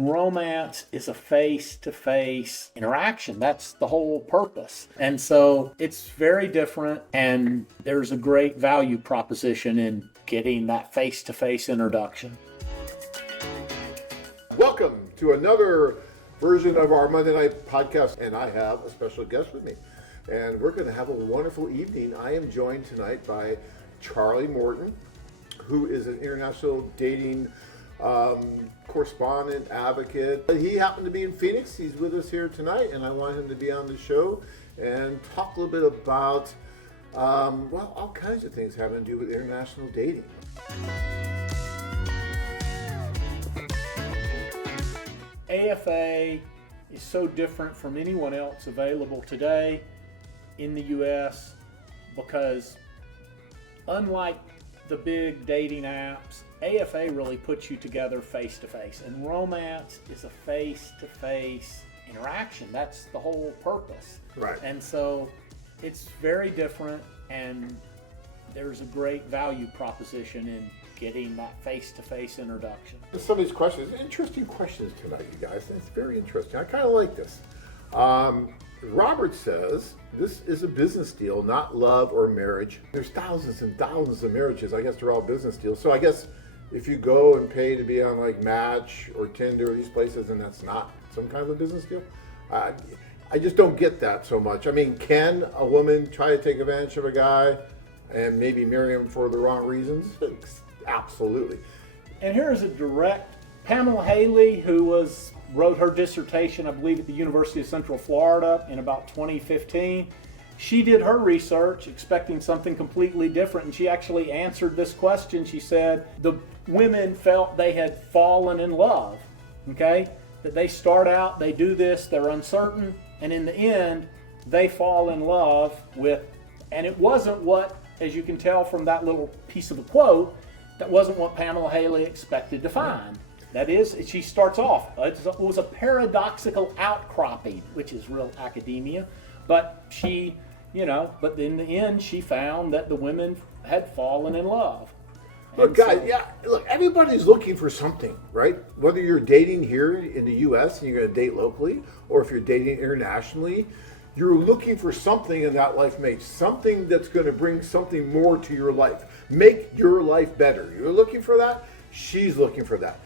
Romance is a face-to-face interaction. That's the whole purpose. And so it's very different, and there's a great value proposition in getting that face-to-face introduction. Welcome to another version of our Monday Night Podcast, and I have a special guest with me. And we're going to have a wonderful evening. I am joined tonight by Charlie Morton, who is an international dating correspondent, advocate. He happened to be in Phoenix. He's with us here tonight, and I want him to be on the show and talk a little bit about, all kinds of things having to do with international dating. AFA is so different from anyone else available today in the U.S. because unlike the big dating apps, AFA really puts you together face-to-face, and romance is a face-to-face interaction. That's the whole purpose. Right. And so it's very different, and there's a great value proposition in getting that face-to-face introduction. Some of these questions, interesting questions tonight, you guys. It's very interesting. I kind of like this. Robert says, this is a business deal, not love or marriage. There's thousands and thousands of marriages. I guess they're all business deals. So I guess if you go and pay to be on like Match or Tinder or these places, and that's not some kind of a business deal. I just don't get that so much. I mean, can a woman try to take advantage of a guy and maybe marry him for the wrong reasons? Absolutely. And here's a direct, Pamela Haley, who wrote her dissertation, I believe, at the University of Central Florida in about 2015. She did her research expecting something completely different, and she actually answered this question. She said the women felt they had fallen in love, okay? That they start out, they do this, they're uncertain, and in the end, they fall in love with, and it wasn't what, as you can tell from that little piece of a quote, that wasn't what Pamela Haley expected to find. That is, she starts off, it was a paradoxical outcropping, which is real academia, but but in the end, she found that the women had fallen in love. Look, guys, everybody's looking for something, right? Whether you're dating here in the U.S. and you're going to date locally, or if you're dating internationally, you're looking for something in that life mate, something that's going to bring something more to your life, make your life better. You're looking for that, she's looking for that.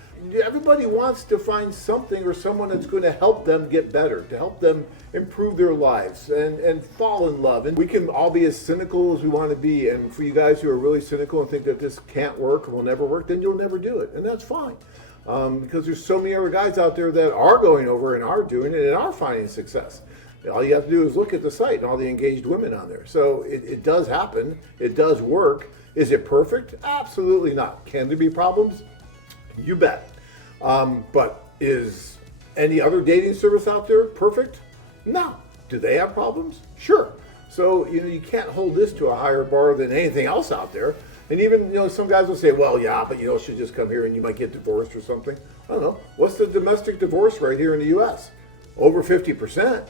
Everybody wants to find something or someone that's going to help them get better, to help them improve their lives and fall in love. And we can all be as cynical as we want to be. And for you guys who are really cynical and think that this can't work or will never work, then you'll never do it. And that's fine. Because there's so many other guys out there that are going over and are doing it and are finding success. All you have to do is look at the site and all the engaged women on there. So it does happen. It does work. Is it perfect? Absolutely not. Can there be problems? You bet. But is any other dating service out there perfect? No. Do they have problems? Sure. So, you can't hold this to a higher bar than anything else out there. And even, some guys will say, well, yeah, but, she'll just come here and you might get divorced or something. I don't know. What's the domestic divorce rate here in the U.S.? Over 50%.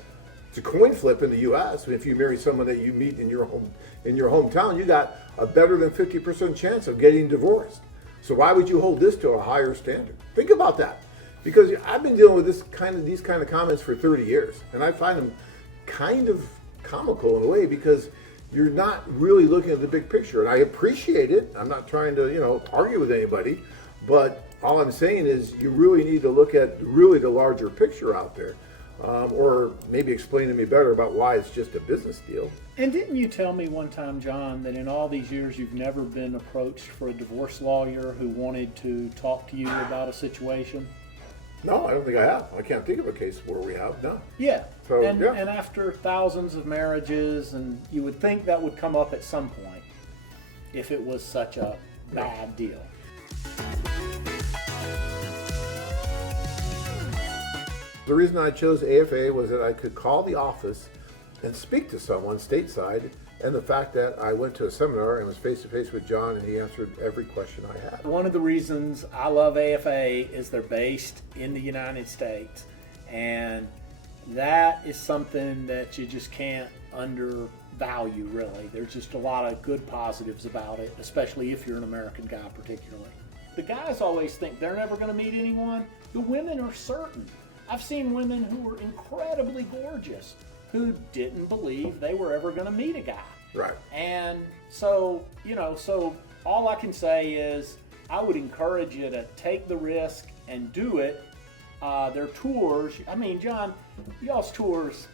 It's a coin flip in the U.S. If you marry someone that you meet in your hometown, you got a better than 50% chance of getting divorced. So why would you hold this to a higher standard? Think about that. Because I've been dealing with these kind of comments for 30 years, and I find them kind of comical in a way because you're not really looking at the big picture. And I appreciate it. I'm not trying to, argue with anybody, but all I'm saying is you really need to look at really the larger picture out there. Or maybe explain to me better about why it's just a business deal. And didn't you tell me one time, John, that in all these years you've never been approached for a divorce lawyer who wanted to talk to you about a situation? No, I don't think I have. I can't think of a case where we have, no. Yeah. So, and after thousands of marriages, and you would think that would come up at some point if it was such a bad deal. The reason I chose AFA was that I could call the office and speak to someone stateside, and the fact that I went to a seminar and was face-to-face with John and he answered every question I had. One of the reasons I love AFA is they're based in the United States, and that is something that you just can't undervalue, really. There's just a lot of good positives about it, especially if you're an American guy particularly. the guys always think they're never going to meet anyone. The women are certain. I've seen women who were incredibly gorgeous who didn't believe they were ever going to meet a guy. Right. And so, so all I can say is I would encourage you to take the risk and do it. Their tours, I mean, John, y'all's tours,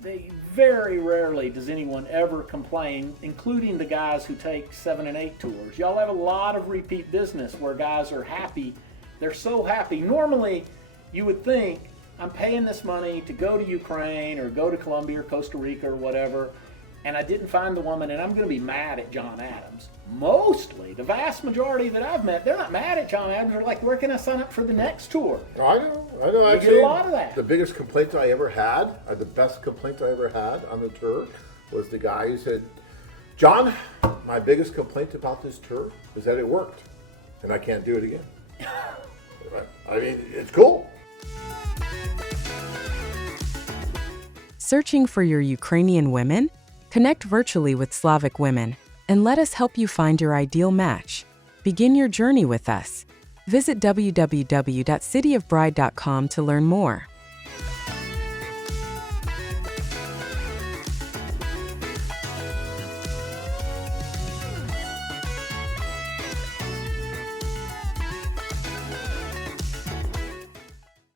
they very rarely does anyone ever complain, including the guys who take 7 and 8 tours. Y'all have a lot of repeat business where guys are happy. They're so happy. Normally, you would think, I'm paying this money to go to Ukraine or go to Colombia or Costa Rica or whatever, and I didn't find the woman, and I'm going to be mad at John Adams. Mostly, the vast majority that I've met, they're not mad at John Adams. They're like, where can I sign up for the next tour? I know. You get a lot of that. The biggest complaint I ever had, or the best complaint I ever had on the tour, was the guy who said, John, my biggest complaint about this tour is that it worked, and I can't do it again. I mean, it's cool. Searching for your Ukrainian women? Connect virtually with Slavic Women and let us help you find your ideal match. Begin your journey with us. Visit www.cityofbride.com to learn more.